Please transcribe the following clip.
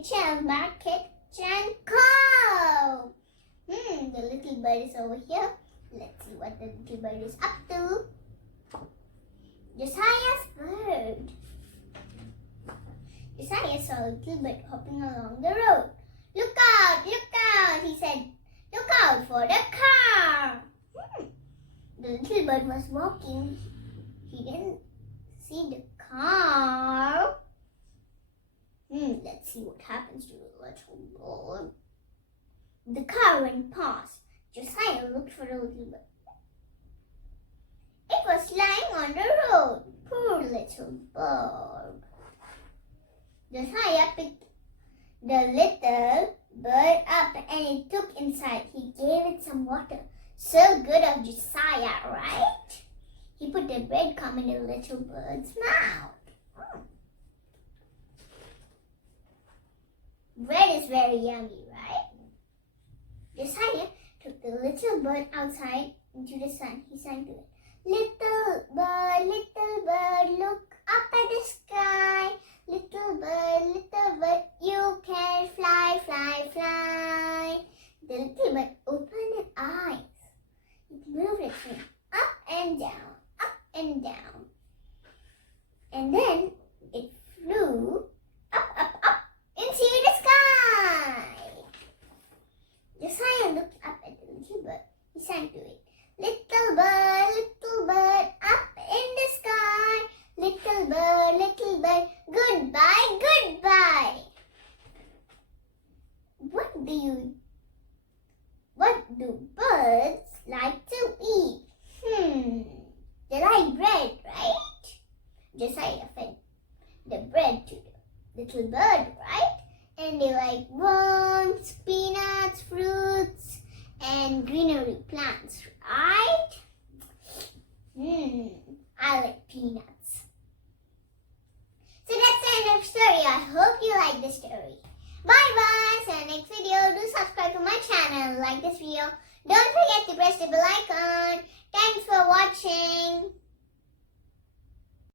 kitchen, market, and cow. The little bird is over here. Let's see what the little bird is up to. Josiah's bird. Josiah saw a little bird hopping along the road. Look out, he said. Look out for the car. The little bird was walking. He didn't see the car. Let's see what happens to the little bird. The car went past. Josiah looked for the little bird. It was lying on the road. Poor little bird. Josiah picked the little bird up and he took inside. He gave it some water. So good of Josiah, right? He put the breadcrumb in the little bird's mouth. Bread is very yummy, right? Josiah took the little bird outside into the sun. He sang to it. Little bird, look up at the sky. Little bird, you can fly, fly, fly. The little bird opened its eyes. It moved its wing up and down, up and down. And then it flew up into the sky. Josiah looked up at the little bird. He sang to it. Little bird, up in the sky. Little bird, goodbye, goodbye. What do birds like to eat? They like bread, right? Josiah fed the bread to the little bird, right? And they like worms, peanuts, fruits, and greenery plants, right? I like peanuts. So that's the end of the story. I hope you like the story. Bye-bye. See you in the next video. Do subscribe to my channel. Like this video. Don't forget to press the bell icon. Thanks for watching.